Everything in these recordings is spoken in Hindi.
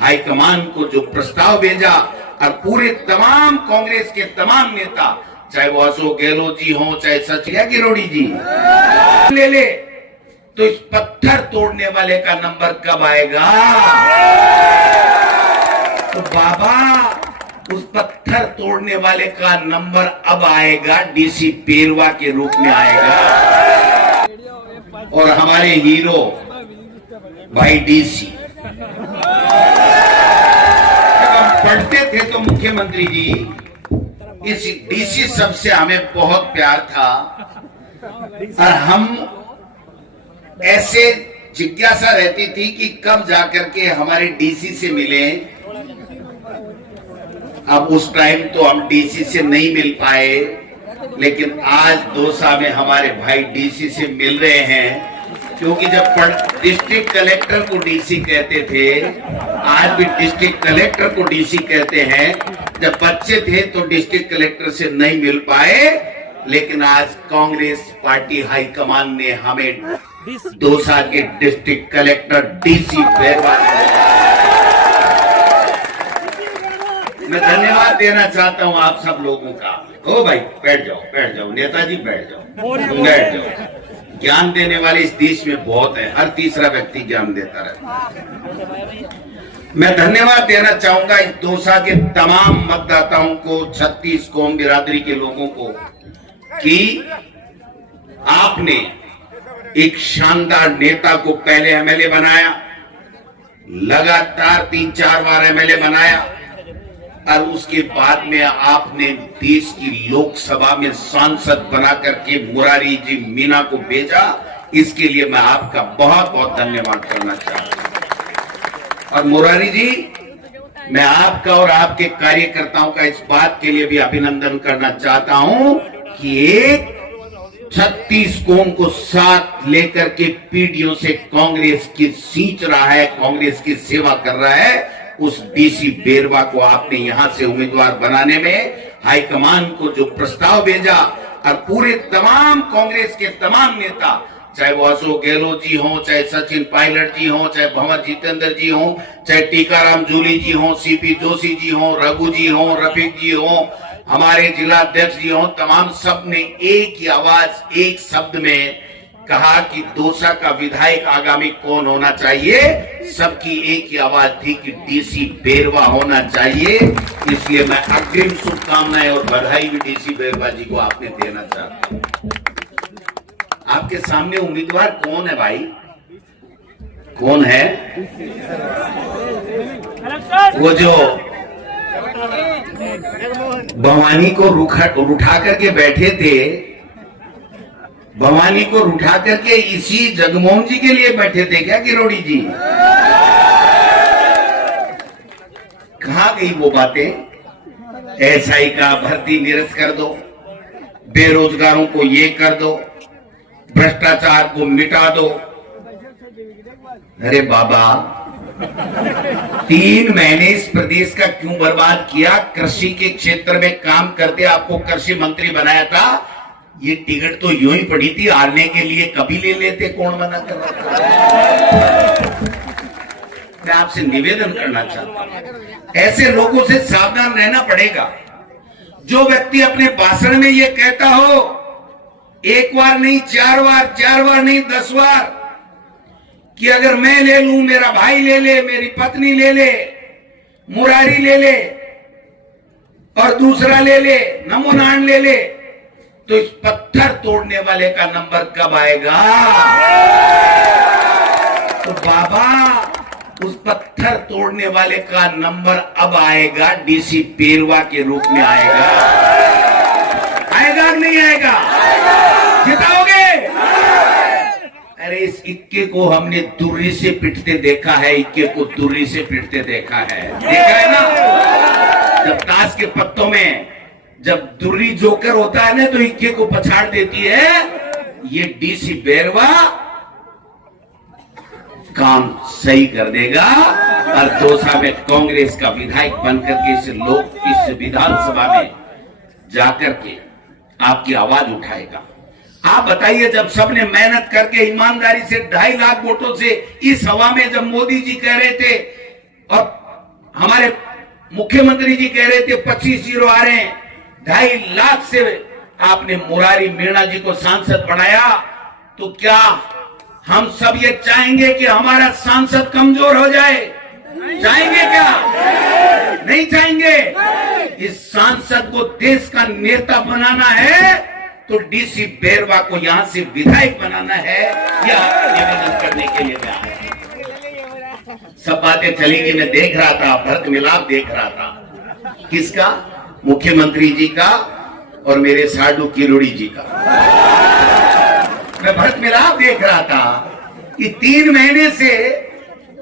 हाईकमान को जो प्रस्ताव भेजा और पूरे तमाम कांग्रेस के तमाम नेता, चाहे वो अशोक गहलोत जी हो, चाहे सचिन किरोड़ी जी ले तो इस पत्थर तोड़ने वाले का नंबर कब आएगा? तो बाबा, उस पत्थर तोड़ने वाले का नंबर अब आएगा, डीसी बेरवा के रूप में आएगा। और हमारे हीरो भाई डीसी, जब हम पढ़ते थे तो मुख्यमंत्री जी, इस डीसी शब्द से हमें बहुत प्यार था और हम ऐसे जिज्ञासा रहती थी कि कब जाकर के हमारे डीसी से मिले। अब उस टाइम तो हम डीसी से नहीं मिल पाए, लेकिन आज दौसा में हमारे भाई डीसी से मिल रहे हैं, क्योंकि जब डिस्ट्रिक्ट कलेक्टर को डीसी कहते थे, आज भी डिस्ट्रिक्ट कलेक्टर को डीसी कहते हैं। जब बच्चे थे तो डिस्ट्रिक्ट कलेक्टर से नहीं मिल पाए, लेकिन आज कांग्रेस पार्टी हाईकमान ने हमें दौसा के डिस्ट्रिक्ट कलेक्टर डीसी बेरवा। मैं धन्यवाद देना चाहता हूं आप सब लोगों का। ओ भाई बैठ जाओ नेताजी, बैठ जाओ। ज्ञान देने वाले इस देश में बहुत है, हर तीसरा व्यक्ति ज्ञान देता रहता है। मैं धन्यवाद देना चाहूंगा इस दौसा के तमाम मतदाताओं को, 36 कौम बिरादरी के लोगों को, कि आपने एक शानदार नेता को पहले एमएलए बनाया, लगातार 3-4 बार एमएलए बनाया, और उसके बाद में आपने देश की लोकसभा में सांसद बना करके मुरारी जी मीना को भेजा। इसके लिए मैं आपका बहुत बहुत धन्यवाद करना चाहता हूं। और मुरारी जी, मैं आपका और आपके कार्यकर्ताओं का इस बात के लिए भी अभिनंदन करना चाहता हूं कि एक 36 कौम को साथ लेकर के पीढ़ियों से कांग्रेस की सींच रहा है, कांग्रेस की सेवा कर रहा है। उस डीसी बेरवा को आपने यहां से उम्मीदवार बनाने में हाईकमान को जो प्रस्ताव भेजा, और पूरे तमाम कांग्रेस के तमाम नेता, चाहे वो अशोक गहलोत जी हो, चाहे सचिन पायलट जी हो, चाहे भंवर जितेंद्र जी हो, चाहे टीकाराम जूली जी हो, सीपी जोशी जी हो, रघु जी हो, रफीक जी हो, हमारे जिला अध्यक्ष जी हो, तमाम सब ने एक ही आवाज, एक शब्द में कहा कि दौसा का विधायक आगामी कौन होना चाहिए। सबकी एक ही आवाज थी कि डीसी बेरवा होना चाहिए। इसलिए मैं अग्रिम शुभकामनाएं और बधाई भी डीसी बेरवा जी को आपने देना चाहता हूं। आपके सामने उम्मीदवार कौन है भाई? कौन है? वो जो भवानी को उठा करके बैठे थे, भवानी को उठा करके इसी जगमोहन जी के लिए बैठे थे क्या किरोड़ी जी? कहां गई वो बातें? एसआई का भर्ती निरस्त कर दो, बेरोजगारों को ये कर दो, भ्रष्टाचार को मिटा दो। अरे बाबा, 3 महीने इस प्रदेश का क्यों बर्बाद किया? कृषि के क्षेत्र में काम करते आपको कृषि मंत्री बनाया था। ये टिकट तो यूं ही पड़ी थी, हारने के लिए कभी ले लेते, कौन मना कर रहा था? मैं आपसे निवेदन करना चाहता हूं, ऐसे लोगों से सावधान रहना पड़ेगा। जो व्यक्ति अपने भाषण में ये कहता हो, एक बार नहीं 4 बार नहीं 10 बार, कि अगर मैं ले लूं, मेरा भाई ले ले, मेरी पत्नी ले ले, मुरारी ले ले, और दूसरा ले ले, नमो नारायण ले ले, तो इस पत्थर तोड़ने वाले का नंबर कब आएगा? तो बाबा, उस पत्थर तोड़ने वाले का नंबर अब आएगा, डीसी बेरवा के रूप में आएगा। आएगा कि नहीं आएगा? जिताओगे? अरे इस इक्के को हमने दुर्री से पिटते देखा है, इक्के को दुर्री से पिटते देखा है ना? जब ताश के पत्तों में जब दुर्री जोकर होता है ना, तो इक्के को पछाड़ देती है। ये डीसी बेरवा काम सही कर देगा और दौसा में कांग्रेस का विधायक बनकर के इस विधानसभा में जाकर के आपकी आवाज उठाएगा। आप बताइए, जब सबने मेहनत करके ईमानदारी से 2.5 लाख वोटों से इस हवा में जब मोदी जी कह रहे थे और हमारे मुख्यमंत्री जी कह रहे थे 25 जीरो आ रहे हैं, 2.5 लाख से आपने मुरारी मीणा जी को सांसद बनाया। तो क्या हम सब ये चाहेंगे कि हमारा सांसद कमजोर हो जाए? चाहेंगे क्या? नहीं चाहेंगे। इस सांसद को देश का नेता बनाना है तो डीसी बेरवा को यहां से विधायक बनाना है, या निवेदन करने के लिए मैं आया। सब बातें चलेंगी। मैं देख रहा था, भरत मिलाप देख रहा था। किसका? मुख्यमंत्री जी का और मेरे साडू किरोड़ी जी का। मैं भरत मिलाप देख रहा था कि 3 महीने से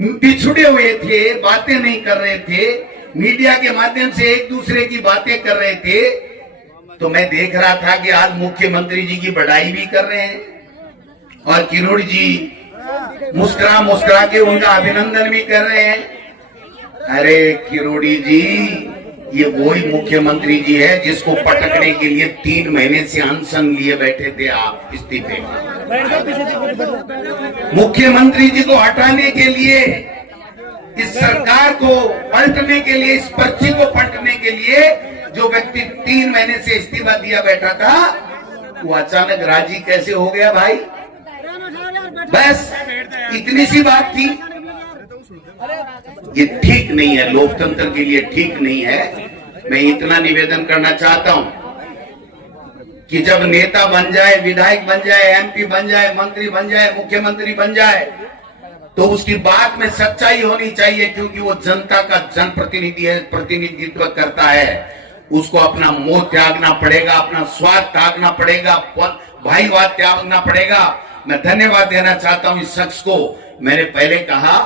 पिछड़े हुए थे, बातें नहीं कर रहे थे, मीडिया के माध्यम से एक दूसरे की बातें कर रहे थे। तो मैं देख रहा था कि आज मुख्यमंत्री जी की बड़ाई भी कर रहे हैं और किरोड़ी जी मुस्कुरा मुस्कुरा के उनका अभिनंदन भी कर रहे हैं। अरे किरोड़ी जी, ये वही मुख्यमंत्री जी है जिसको पटकने के लिए 3 महीने से अनशन लिए बैठे थे आप इस्तीफे। मुख्यमंत्री जी को हटाने के लिए, इस सरकार को पलटने के लिए, इस पर्ची को पलटने के लिए जो व्यक्ति 3 महीने से इस्तीफा दिया बैठा था, वो अचानक राजी कैसे हो गया भाई? बस इतनी सी बात थी। ये ठीक नहीं है, लोकतंत्र के लिए ठीक नहीं है। मैं इतना निवेदन करना चाहता हूं कि जब नेता बन जाए, विधायक बन जाए, एमपी बन जाए, मंत्री बन जाए, मुख्यमंत्री बन जाए, तो उसकी बात में सच्चाई होनी चाहिए, क्योंकि वो जनता का जनप्रतिनिधि है, प्रतिनिधित्व करता है। उसको अपना मोह त्यागना पड़ेगा, अपना स्वार्थ त्यागना पड़ेगा, भाईवाद त्यागना पड़ेगा। मैं धन्यवाद देना चाहता हूं इस शख्स को। मैंने पहले कहा,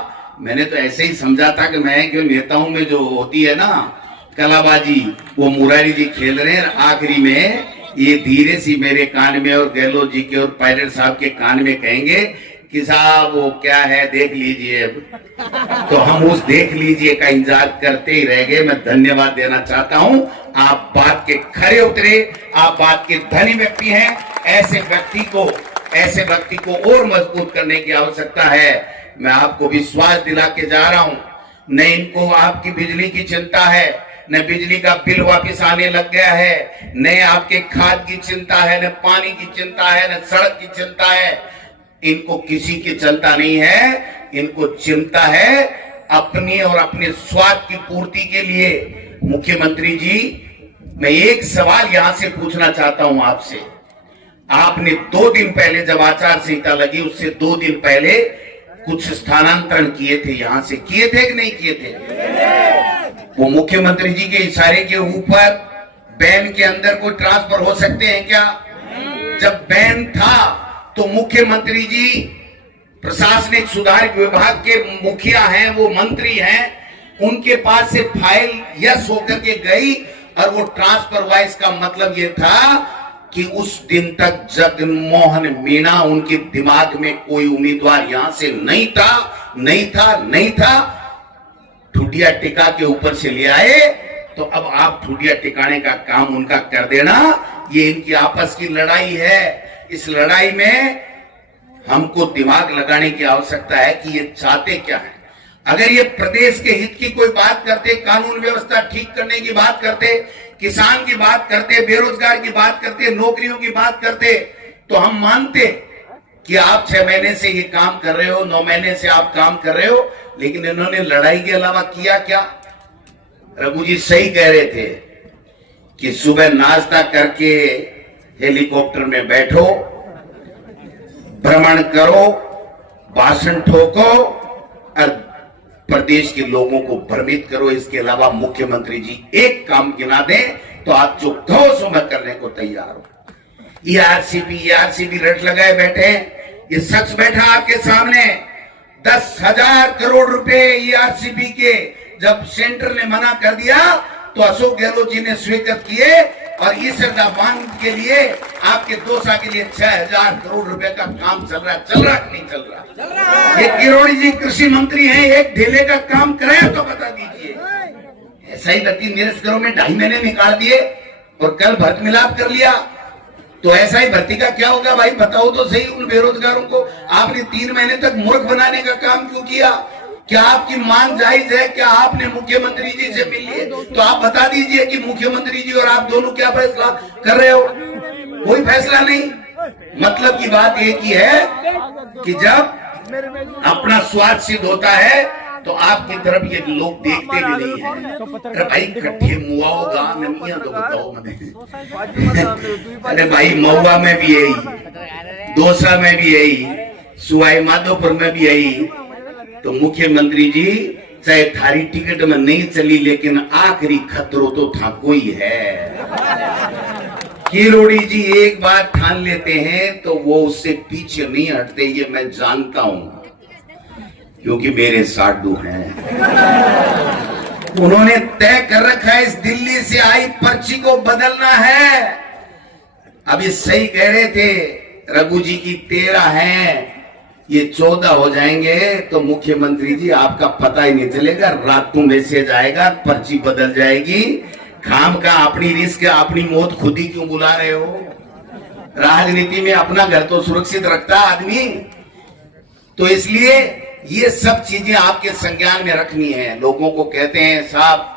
मैंने तो ऐसे ही समझा था कि मैं क्यों नेताओं में जो होती है ना कलाबाजी, वो मुरारी जी खेल रहे हैं। आखिरी में ये धीरे सी मेरे कान में और गहलोत जी के और पायलट साहब के कान में कहेंगे कि साहब वो क्या है देख लीजिए। तो हम उस देख लीजिए का इंतजार करते ही रह गए। मैं धन्यवाद देना चाहता हूं। आप बात के खरे उतरे, आप बात के धनी व्यक्ति हैं। ऐसे व्यक्ति को और मजबूत करने की आवश्यकता है। मैं आपको विश्वास दिला के जा रहा हूं, न इनको आपकी बिजली की चिंता है, न बिजली का बिल वापस आने लग गया है, न आपके खाद की चिंता है, न पानी की चिंता है, न सड़क की चिंता है। इनको किसी की चिंता नहीं है। इनको चिंता है अपनी और अपने स्वार्थ की पूर्ति के लिए। मुख्यमंत्री जी, मैं एक सवाल यहां से पूछना चाहता हूं आपसे। आपने 2 दिन पहले जब आचार संहिता लगी, उससे 2 दिन पहले कुछ स्थानांतरण किए थे, यहां से किए थे कि नहीं किए थे? वो मुख्यमंत्री जी के इशारे के ऊपर बैन के अंदर कोई ट्रांसफर हो सकते हैं क्या? जब बैन था तो मुख्यमंत्री जी प्रशासनिक सुधार विभाग के मुखिया हैं, वो मंत्री हैं, उनके पास से फाइल यस होकर के गई और वो ट्रांसफर हुआ। इसका मतलब ये था कि उस दिन तक जगनमोहन मीणा, उनके दिमाग में कोई उम्मीदवार यहां से नहीं था। ठुडिया टिका के ऊपर से ले आए, तो अब आप ठुडिया टिकाने का काम उनका कर देना। ये इनकी आपस की लड़ाई है। इस लड़ाई में हमको दिमाग लगाने की आवश्यकता है कि ये चाहते क्या है। अगर ये प्रदेश के हित की कोई बात करते, कानून व्यवस्था ठीक करने की बात करते, किसान की बात करते, बेरोजगार की बात करते, नौकरियों की बात करते, तो हम मानते कि आप 6 महीने से ये काम कर रहे हो, 9 महीने से आप काम कर रहे हो। लेकिन इन्होंने लड़ाई के अलावा किया क्या? रघु जी सही कह रहे थे कि सुबह नाश्ता करके हेलीकॉप्टर में बैठो, भ्रमण करो, भाषण ठोको और प्रदेश के लोगों को भ्रमित करो। इसके अलावा मुख्यमंत्री जी एक काम गिना दें तो आप जो कहो सो मैं करने को तैयार हूं। ईआरसीबी रट लगाए बैठे, ये शख्स बैठा आपके सामने। 10,000 करोड़ रुपए ईआरसीबी के जब सेंटर ने मना कर दिया तो अशोक गहलोत जी ने स्वीकृत किए और इस बांध के लिए आपके 2 साल के लिए 6,000 करोड़ रुपए का काम चल रहा कि नहीं चल रहा? ये किरोड़ी जी कृषि मंत्री हैं, एक ढीले का काम कराया तो बता दीजिए। ऐसा ही 3 करोड़ में 2.5 महीने निकाल दिए और कल भर्त मिलाप कर लिया। तो ऐसा ही भर्ती का क्या होगा भाई? बताओ तो सही उन बेरोजगारों को। आपने 3 महीने तक मूर्ख बनाने का काम क्यों किया? क्या आपकी मांग जायज है? क्या आपने मुख्यमंत्री जी से मिली है? तो आप बता दीजिए कि मुख्यमंत्री जी और आप दोनों क्या फैसला कर रहे हो। कोई फैसला नहीं। मतलब की बात एक ही है कि जब अपना स्वार्थ सिद्ध होता है तो आपकी तरफ ये लोग देखते भी नहीं है। अरे भाई कट्ठे मुआ होगा नमिया तो बताओ मैंने। अरे भाई महुआ में भी यही, दौसा में भी यही, सवाई माधोपुर में भी यही। तो मुख्यमंत्री जी चाहे थारी टिकट में नहीं चली लेकिन आखिरी खतरो तो था कोई है। किरोड़ी जी एक बात ठान लेते हैं तो वो उससे पीछे नहीं हटते, ये मैं जानता हूं क्योंकि मेरे साडू हैं। उन्होंने तय कर रखा है इस दिल्ली से आई पर्ची को बदलना है। अभी सही कह रहे थे रघु जी की 13 है, ये 14 हो जाएंगे तो मुख्यमंत्री जी आपका पता ही नहीं चलेगा। रात को मैसेज आएगा, पर्ची बदल जाएगी। खाम का अपनी रिस्क अपनी मौत खुद ही क्यों बुला रहे हो? राजनीति में अपना घर तो सुरक्षित रखता आदमी। तो इसलिए ये सब चीजें आपके संज्ञान में रखनी है। लोगों को कहते हैं साहब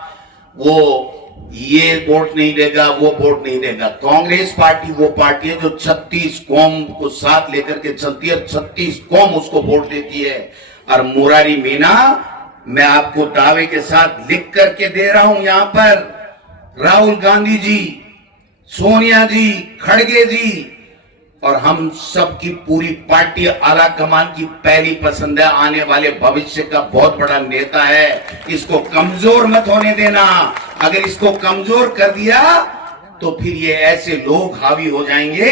वो ये वोट नहीं देगा, वो वोट नहीं देगा। कांग्रेस पार्टी वो पार्टी है जो 36 कौम को साथ लेकर के चलती है, 36 कौम उसको वोट देती है। और मुरारी मीना मैं आपको दावे के साथ लिख करके दे रहा हूं, यहां पर राहुल गांधी जी, सोनिया जी, खड़गे जी और हम सब की पूरी पार्टी आला कमान की पहली पसंद है। आने वाले भविष्य का बहुत बड़ा नेता है, इसको कमजोर मत होने देना। अगर इसको कमजोर कर दिया तो फिर ये ऐसे लोग हावी हो जाएंगे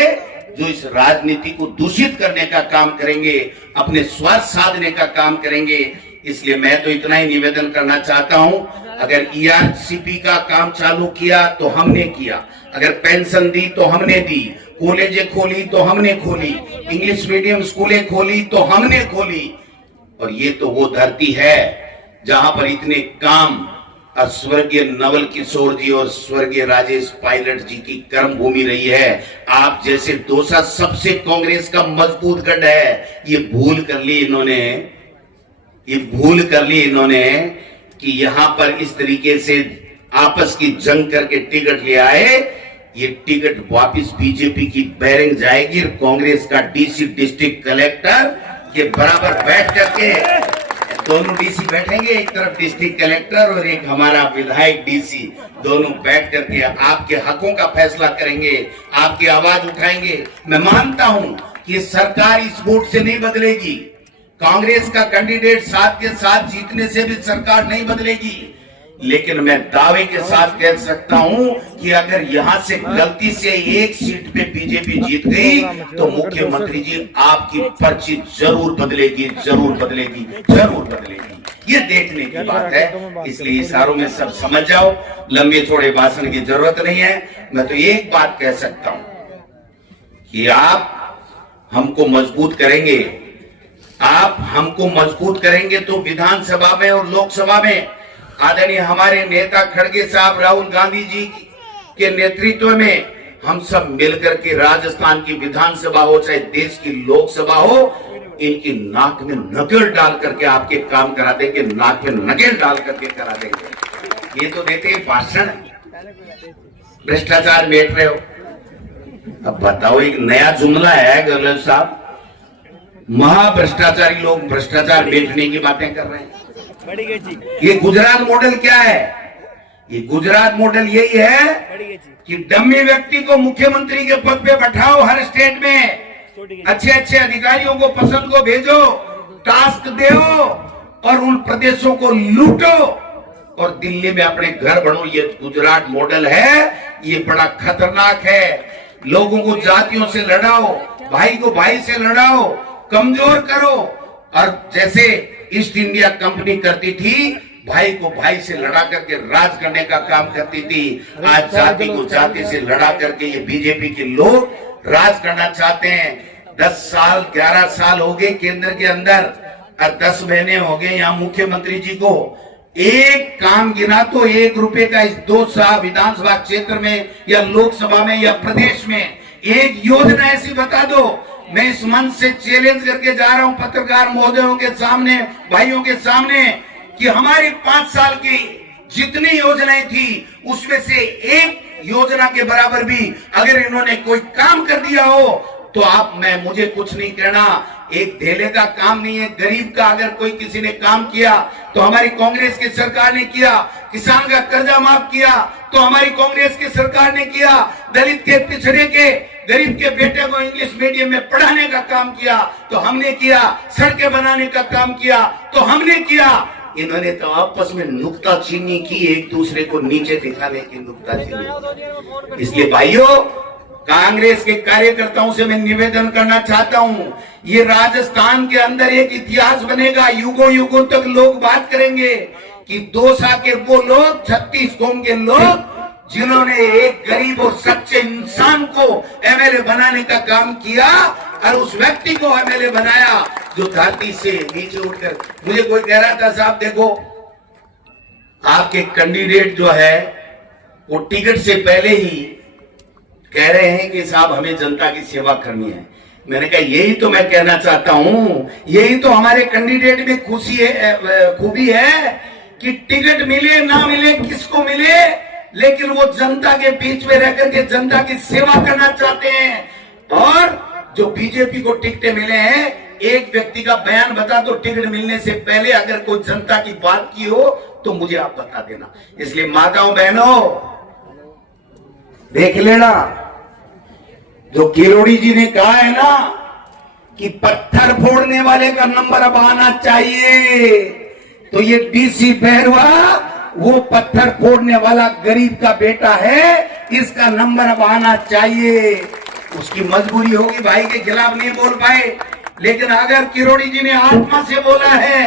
जो इस राजनीति को दूषित करने का काम करेंगे, अपने स्वार्थ साधने का काम करेंगे। इसलिए मैं तो इतना ही निवेदन करना चाहता हूं, अगर ईआरसीपी का काम चालू किया तो हमने किया, अगर पेंशन दी तो हमने दी, कॉलेजें खोली तो हमने खोली, इंग्लिश मीडियम स्कूलें खोली तो हमने खोली। और ये तो वो धरती है जहां पर इतने काम और स्वर्गीय नवल किशोर जी और स्वर्गीय राजेश पायलट जी की कर्म भूमि रही है। आप जैसे दौसा सबसे कांग्रेस का मजबूत गढ़ है। ये भूल कर ली इन्होंने कि यहां पर इस तरीके से आपस की जंग करके टिकट ले आए। ये टिकट वापस बीजेपी की बैरिंग जाएगी और कांग्रेस का डीसी डिस्ट्रिक्ट कलेक्टर के बराबर बैठ करके दोनों डीसी बैठेंगे, एक तरफ डिस्ट्रिक्ट कलेक्टर और एक हमारा विधायक डीसी, दोनों बैठ करके आपके हकों का फैसला करेंगे, आपकी आवाज उठाएंगे। मैं मानता हूं कि सरकार इस वोट से नहीं बदलेगी, कांग्रेस का कैंडिडेट साथ के साथ जीतने से भी सरकार नहीं बदलेगी। लेकिन मैं दावे के साथ कह सकता हूं कि अगर यहां से गलती से एक सीट पे बीजेपी जीत गई तो मुख्यमंत्री जी आपकी पर्ची जरूर बदलेगी। ये देखने की बात है। इसलिए इशारों में सब समझ जाओ, लंबे चौड़े भाषण की जरूरत नहीं है। मैं तो एक बात कह सकता हूं कि आप हमको मजबूत करेंगे तो विधानसभा में और लोकसभा में आदरणीय हमारे नेता खड़गे साहब राहुल गांधी जी के नेतृत्व में हम सब मिलकर के राजस्थान की विधानसभा हो चाहे देश की लोकसभा हो, इनकी नाक में नकेल डाल करके आपके काम करा देंगे, नाक में नकेल डाल करके करा देंगे। ये तो देते हैं भाषण, भ्रष्टाचार बैठ रहे हो। अब बताओ, एक नया जुमला है गहलोत साहब, महाभ्रष्टाचारी लोग भ्रष्टाचार बेचने की बातें कर रहे हैं। ये गुजरात मॉडल क्या है? ये गुजरात मॉडल यही है कि डम्मी व्यक्ति को मुख्यमंत्री के पद पे बैठाओ, हर स्टेट में अच्छे अधिकारियों को पसंद को भेजो, टास्क दो और उन प्रदेशों को लूटो और दिल्ली में अपने घर बनो। ये गुजरात मॉडल है, ये बड़ा खतरनाक है। लोगों को जातियों से लड़ाओ, भाई को भाई से लड़ाओ, कमजोर करो। और जैसे ईस्ट इंडिया कंपनी करती थी, भाई को भाई से लड़ा करके राज करने का काम करती थी, आज जाति को जाति से लड़ा करके ये बीजेपी के लोग राज करना चाहते हैं। 10 साल 11 साल हो गए केंद्र के अंदर और 10 महीने हो गए यहाँ मुख्यमंत्री जी को। एक काम गिना तो 1 रुपए का इस दौसा विधानसभा क्षेत्र में या लोकसभा में या प्रदेश में एक योजना ऐसी बता दो। मैं इस मंच से चैलेंज करके जा रहा हूं पत्रकार महोदयों के सामने, भाइयों के सामने, कि हमारी 5 साल की जितनी योजनाएं थी उसमें से एक योजना के बराबर भी अगर इन्होंने कोई काम कर दिया हो तो मुझे कुछ नहीं कहना। एक धेले का काम नहीं है, गरीब का अगर कोई किसी ने काम किया तो हमारी कांग्रेस की सरकार ने किया, किसान का कर्जा माफ किया तो हमारी कांग्रेस की सरकार ने किया, दलित के, पिछड़े के, गरीब के बेटे को इंग्लिश मीडियम में पढ़ाने का काम किया तो हमने किया, सड़कें बनाने का काम किया तो हमने किया। इन्होंने तो आपस में नुक्ताचीनी की, एक दूसरे को नीचे दिखाने की नुक्ताचीनी। इसलिए भाइयों, कांग्रेस के कार्यकर्ताओं से मैं निवेदन करना चाहता हूं, ये राजस्थान के अंदर एक इतिहास बनेगा, युगों युगों तक लोग बात करेंगे कि दौसा के वो लोग, 36 कौम के लोग जिन्होंने एक गरीब और सच्चे इंसान को एमएलए बनाने का काम किया और उस व्यक्ति को एमएलए बनाया जो धरती से नीचे उठकर। मुझे कोई कह रहा था, साहब देखो आपके कैंडिडेट जो है वो टिकट से पहले ही कह रहे हैं कि साहब हमें जनता की सेवा करनी है। मैंने कहा यही तो मैं कहना चाहता हूं, यही तो हमारे कैंडिडेट में खूबी है कि टिकट मिले ना मिले, किसको मिले, लेकिन वो जनता के बीच में रहकर के जनता की सेवा करना चाहते हैं। और जो बीजेपी को टिकटें मिले हैं, एक व्यक्ति का बयान बता दो टिकट मिलने से पहले अगर कोई जनता की बात की हो तो मुझे आप बता देना। इसलिए माताओं बहनों देख लेना, जो किरोड़ी जी ने कहा है ना कि पत्थर फोड़ने वाले का नंबर अब आना चाहिए, तो ये डीसी बैरवा वो पत्थर फोड़ने वाला गरीब का बेटा है, इसका नंबर अब आना चाहिए। उसकी मजबूरी होगी, भाई के खिलाफ नहीं बोल पाए, लेकिन अगर किरोड़ी जी ने आत्मा से बोला है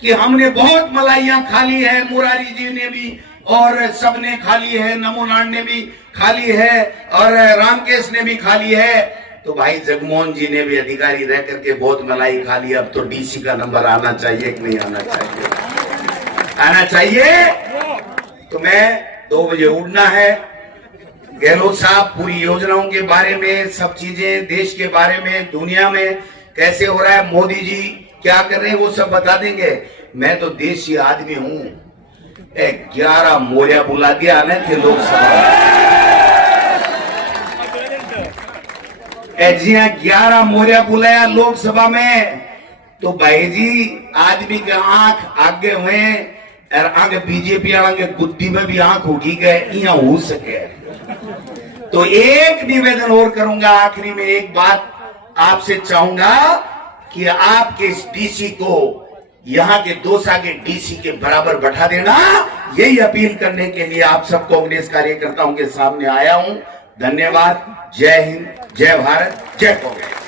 कि हमने बहुत मलाइयां खा ली है, मुरारी जी ने भी और सबने खा ली है, नमो नारायण ने भी खा ली है और रामकेश ने भी खा ली है, तो भाई जगमोहन जी ने भी अधिकारी रह करके बहुत मलाई खा ली। अब तो डीसी का नंबर आना चाहिए कि नहीं आना चाहिए? आना चाहिए। तो मैं 2 बजे उठना है। गहलोत साहब पूरी योजनाओं के बारे में, सब चीजें देश के बारे में, दुनिया में कैसे हो रहा है, मोदी जी क्या कर रहे हैं, वो सब बता देंगे। मैं तो देशी आदमी हूं। 11 मोरिया बुला दिया ना थे लोकसभा, 11 मोरिया बुलाया लोकसभा में, तो भाई जी आदमी के आंख आगे हुए और आगे बीजेपी वाला के गुद्दी में भी आंख उगी गए, यहाँ हो सके। तो एक निवेदन और करूंगा, आखिरी में एक बात आपसे चाहूंगा कि आपके इस डीसी को यहाँ के दौसा के डीसी के बराबर बैठा देना। यही अपील करने के लिए आप सब कांग्रेस कार्यकर्ताओं के सामने आया हूं। धन्यवाद। जय हिंद, जय भारत, जय कांग्रेस।